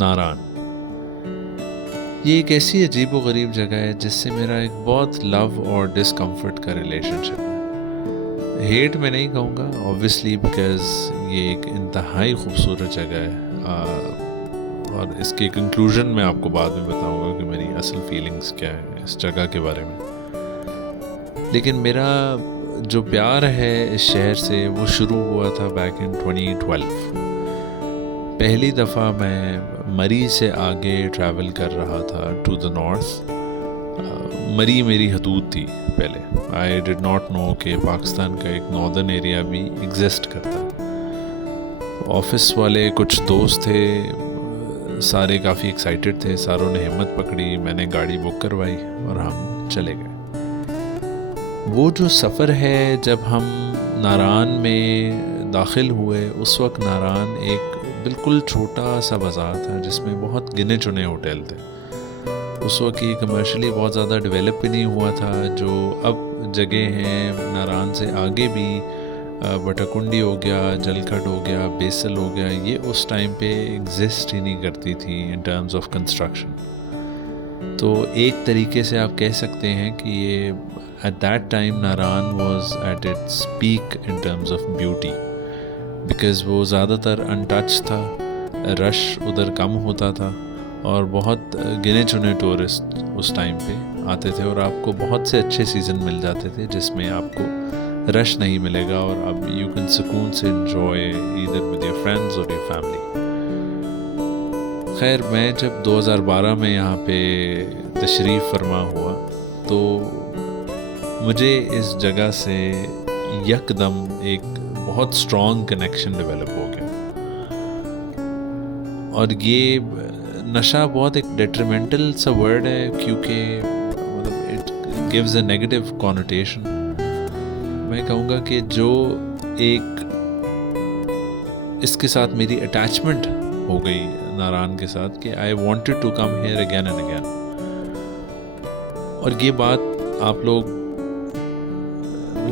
नारान। ये एक ऐसी अजीब व गरीब जगह है जिससे मेरा एक बहुत लव और डिस्कम्फर्ट का रिलेशनशिप है। हेट मैं नहीं कहूँगा ऑब्वियसली, बिकॉज़ ये एक इंतहाई खूबसूरत जगह है और इसके कंक्लूजन मैं आपको बाद में बताऊँगा कि मेरी असल फीलिंग्स क्या है इस जगह के बारे में। लेकिन मेरा जो प्यार है इस शहर से वो शुरू हुआ था बैक इन 2012। पहली दफ़ा मैं मरी से आगे ट्रैवल कर रहा था टू द नॉर्थ। मरी मेरी हदूद थी पहले। आई डिड नॉट नो कि पाकिस्तान का एक नॉर्दर्न एरिया भी एग्जिस्ट करता है। ऑफिस वाले कुछ दोस्त थे, सारे काफ़ी एक्साइटेड थे, सारों ने हिम्मत पकड़ी, मैंने गाड़ी बुक करवाई और हम चले गए। वो जो सफ़र है, जब हम नारान में दाखिल हुए उस वक्त नारान एक बिल्कुल छोटा सा बाज़ार था जिसमें बहुत गिने चुने होटल थे। उस वक्त ये कमर्शियली बहुत ज़्यादा डेवलप भी नहीं हुआ था। जो अब जगह हैं नारान से आगे भी बटाकुंडी हो गया, जलखट हो गया, बेसल हो गया, ये उस टाइम पे एग्जिस्ट ही नहीं करती थी इन टर्म्स ऑफ कंस्ट्रक्शन। तो एक तरीके से आप कह सकते हैं कि ये at that time Naran was at its peak in terms of beauty, because वो ज़्यादातर अनटच था, रश उधर कम होता था और बहुत गिने चुने टूरिस्ट उस टाइम पे आते थे और आपको बहुत से अच्छे सीज़न मिल जाते थे जिसमें आपको रश नहीं मिलेगा और अब यू कैन सुकून से enjoy either with your friends और योर फैमिली। खैर, मैं जब 2012 में यहाँ पे तशरीफ़ फरमा हुआ तो मुझे इस जगह से यकदम एक बहुत स्ट्रॉन्ग कनेक्शन डेवलप हो गया। और ये नशा बहुत एक डेट्रीमेंटल सा वर्ड है क्योंकि मतलब it gives a negative connotation. मैं कहूँगा कि जो एक इसके साथ मेरी अटैचमेंट हो गई नारान के साथ कि I wanted to come here again and again. और ये बात आप लोग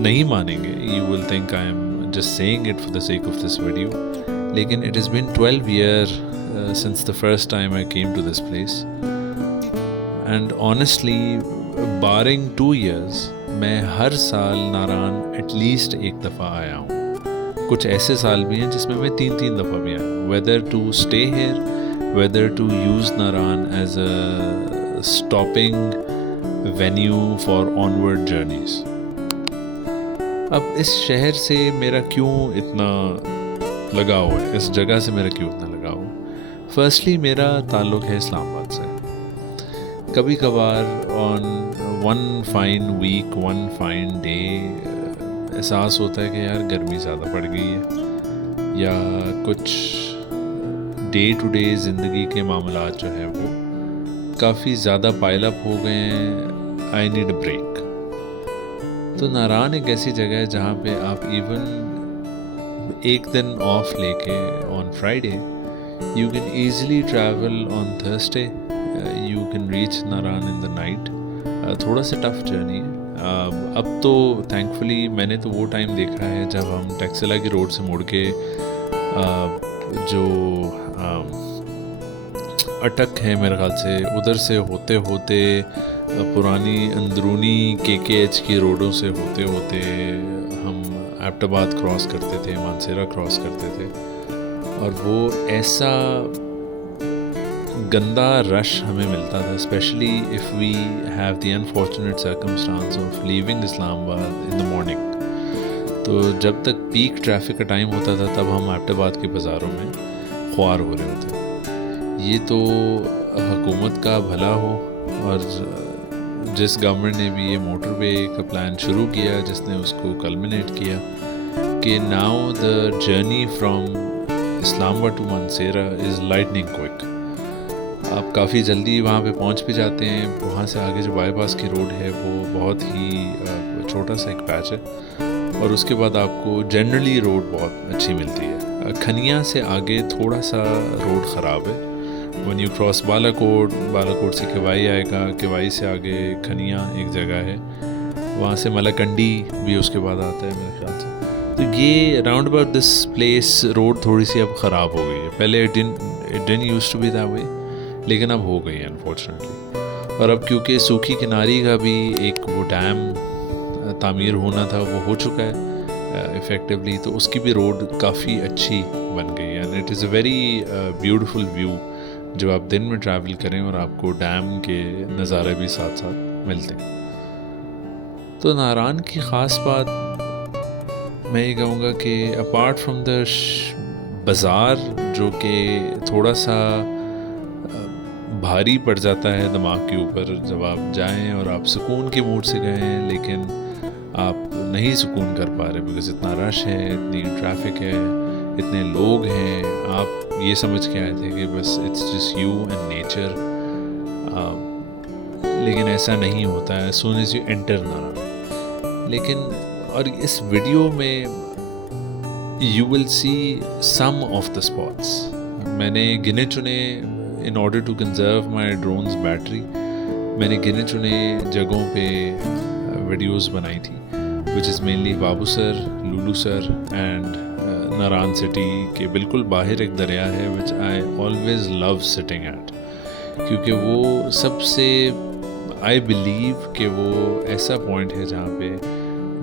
नहीं मानेंगे, you will think I am just saying it for the sake of this video, लेकिन it has been 12 years since the first time I came to this place, and honestly barring 2 years मैं हर साल नारान at least एक दफ़ा आया हूँ। कुछ ऐसे साल भी हैं जिसमें मैं 3 दफ़ा भी आया हूँ, whether to stay here, whether to use Naran as a stopping venue for onward journeys। अब इस शहर से मेरा क्यों इतना लगाव है, इस जगह से मेरा क्यों इतना लगाव है? फर्स्टली मेरा ताल्लुक़ है इस्लामाबाद से। कभी कभार on one fine week, one fine day एहसास होता है कि यार गर्मी ज़्यादा पड़ गई है या कुछ डे टू डे ज़िंदगी के मामलात जो हैं वो काफ़ी ज़्यादा पाइल अप हो गए हैं, आई नीड अ ब्रेक। तो नारान एक ऐसी जगह है जहाँ पे आप इवन एक दिन ऑफ लेके on Friday you can easily travel on Thursday, you can reach Naran in the night. थोड़ा सा टफ जर्नी है। अब तो थैंकफुली मैंने तो वो टाइम देखा है जब हम टैक्सिला की रोड से मुड़ के जो अटक है मेरे ख्याल से उधर से होते होते पुरानी अंदरूनी KKH की रोडों से होते होते हम एबटाबाद क्रॉस करते थे, मानसेरा क्रॉस करते थे और वो ऐसा गंदा रश हमें मिलता था, specially if we have the unfortunate circumstances of leaving Islamabad in the morning. तो जब तक पीक ट्रैफिक का टाइम होता था तब हम एबटाबाद के बाज़ारों में ख्वार हो रहे होते। ये तो हुकूमत का भला हो और जिस गवर्नमेंट ने भी ये मोटरवे का प्लान शुरू किया, जिसने उसको कल्मिनेट किया कि now the journey from Islamabad to Mansehra is lightning quick. आप काफ़ी जल्दी वहाँ पे पहुँच भी जाते हैं। वहाँ से आगे जो बाईपास की रोड है वो बहुत ही छोटा सा एक पैच है और उसके बाद आपको जनरली रोड बहुत अच्छी मिलती है। खनिया से आगे थोड़ा सा रोड ख़राब है। One you cross Balakot, Balakot से केवाई आएगा, केवाई से आगे खनिया एक जगह है, वहाँ से मलाकंडी भी उसके बाद आता है मेरे ख्याल से। तो ये round about this place road थोड़ी सी अब ख़राब हो गई है। पहले it didn't used to be that way, लेकिन अब हो गई है अनफॉर्चुनेटली। और अब क्योंकि सूखी किनारी का भी एक वो डैम तामीर होना था वो हो चुका है इफ़ेक्टिवली, तो उसकी भी रोड काफ़ी अच्छी बन गई है। And it is a very beautiful view जब आप दिन में ट्रैवल करें और आपको डैम के नज़ारे भी साथ साथ मिलते हैं। तो नारान की ख़ास बात मैं ये कहूँगा कि अपार्ट फ्रॉम द बाज़ार जो कि थोड़ा सा भारी पड़ जाता है दिमाग के ऊपर जब आप जाएं और आप सुकून के मूड से गए, लेकिन आप नहीं सुकून कर पा रहे बिकॉज़ इतना रश है, इतनी ट्रैफिक है, इतने लोग हैं। आप ये समझ के आए थे कि बस it's just you and nature, लेकिन ऐसा नहीं होता है as soon as you enter नारान। लेकिन और इस वीडियो में you will see some of the spots मैंने गिने चुने in order to conserve my drone's battery, मैंने गिने चुने जगहों पे वीडियोस बनाई थी, which is mainly Babusar, Lulusar and Naran city के बिल्कुल बाहर एक दरिया है which I always love sitting at, क्योंकि वो सबसे I believe कि वो ऐसा पॉइंट है जहाँ पे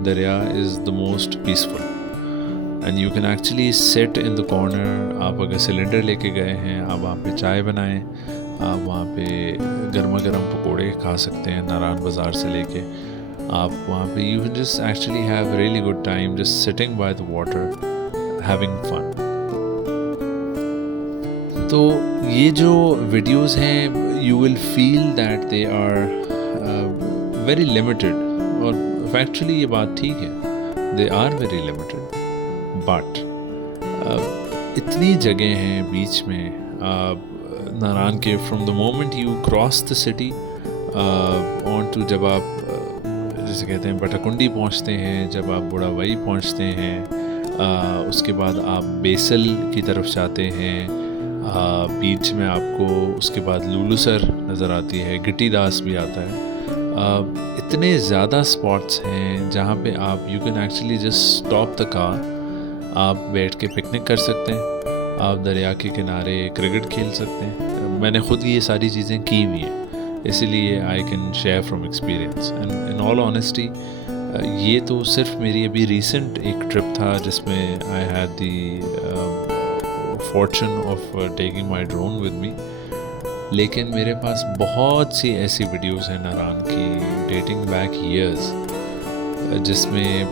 दरिया is the most peaceful and you can actually sit in the corner। आप अगर सिलेंडर लेके गए हैं, आप वहाँ पे चाय बनाएं, आप वहाँ पे गर्मा गर्म पकोड़े खा सकते हैं नारान बाज़ार से लेके। आप वहाँ पे you can just actually have a really good time just sitting by the water having fun। तो ये जो वीडियोस हैं you will feel that they are very limited, और factually ये बात ठीक है, they are very limited, but इतनी जगह हैं बीच में नारान के from the moment you cross the city on to जब आप जैसे कहते हैं बटाकुंडी पहुंचते हैं, जब आप बुढ़ावई पहुंचते हैं, उसके बाद आप बेसल की तरफ जाते हैं, बीच में आपको उसके बाद लुलूसर नज़र आती है, गिट्टी दास भी आता है। इतने ज़्यादा स्पॉट्स हैं जहाँ पे आप you can actually just stop the car, आप बैठ के पिकनिक कर सकते हैं, आप दरिया के किनारे क्रिकेट खेल सकते हैं। मैंने ख़ुद ये सारी चीज़ें की हुई हैं, इसलिए I can share from experience. And in all honesty ये तो सिर्फ मेरी अभी रिसेंट एक ट्रिप था जिसमें I had the Fortune of taking my drone with me, लेकिन मेरे पास बहुत सी ऐसी वीडियोस हैं नारान की डेटिंग बैक ईयर्स, जिसमें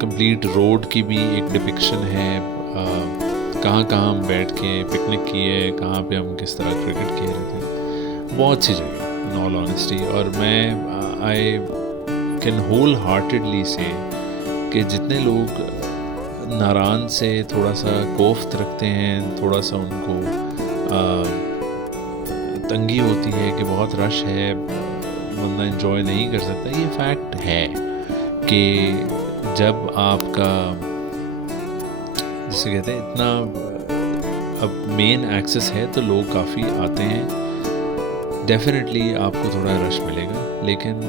कंप्लीट रोड की भी एक डिपिक्शन है, कहाँ कहाँ हम बैठ के पिकनिक किए, कहाँ पे हम किस तरह क्रिकेट खेल रहे थे, बहुत सी जगह इन ऑल ऑनेस्टी। और मैं आई कैन होल हार्टेडली से कि जितने लोग नारान से थोड़ा सा कोफ्त रखते हैं, थोड़ा सा उनको तंगी होती है कि बहुत रश है, बंदा एंजॉय नहीं कर सकता, ये फैक्ट है कि जब आपका जिसे कहते हैं इतना अब मेन एक्सेस है तो लोग काफ़ी आते हैं, डेफिनेटली आपको थोड़ा रश मिलेगा, लेकिन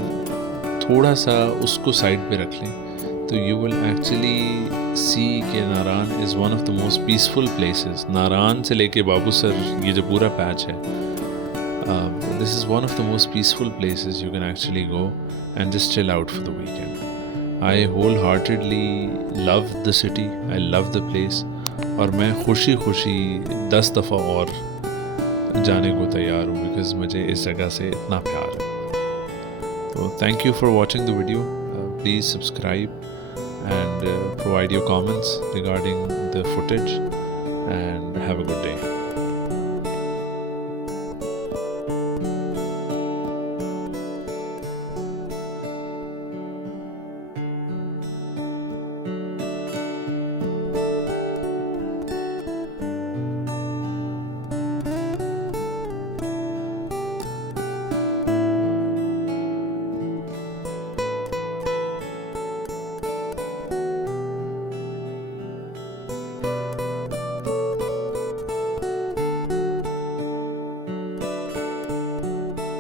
थोड़ा सा उसको साइड पे रख लें तो यू विल एक्चुअली सी कि Naran is one of the most peaceful places. Naran से लेके बाबूसर ये जो पूरा पैच है, this is one of the most peaceful places you can actually go and just chill out for the weekend. I wholeheartedly love the city, I love the place, और मैं खुशी खुशी 10 दफ़ा और जाने को तैयार हूँ बिकॉज़ मुझे इस जगह से इतना प्यार है। तो thank you for watching the video. Please subscribe and provide your comments regarding the footage and have a good day.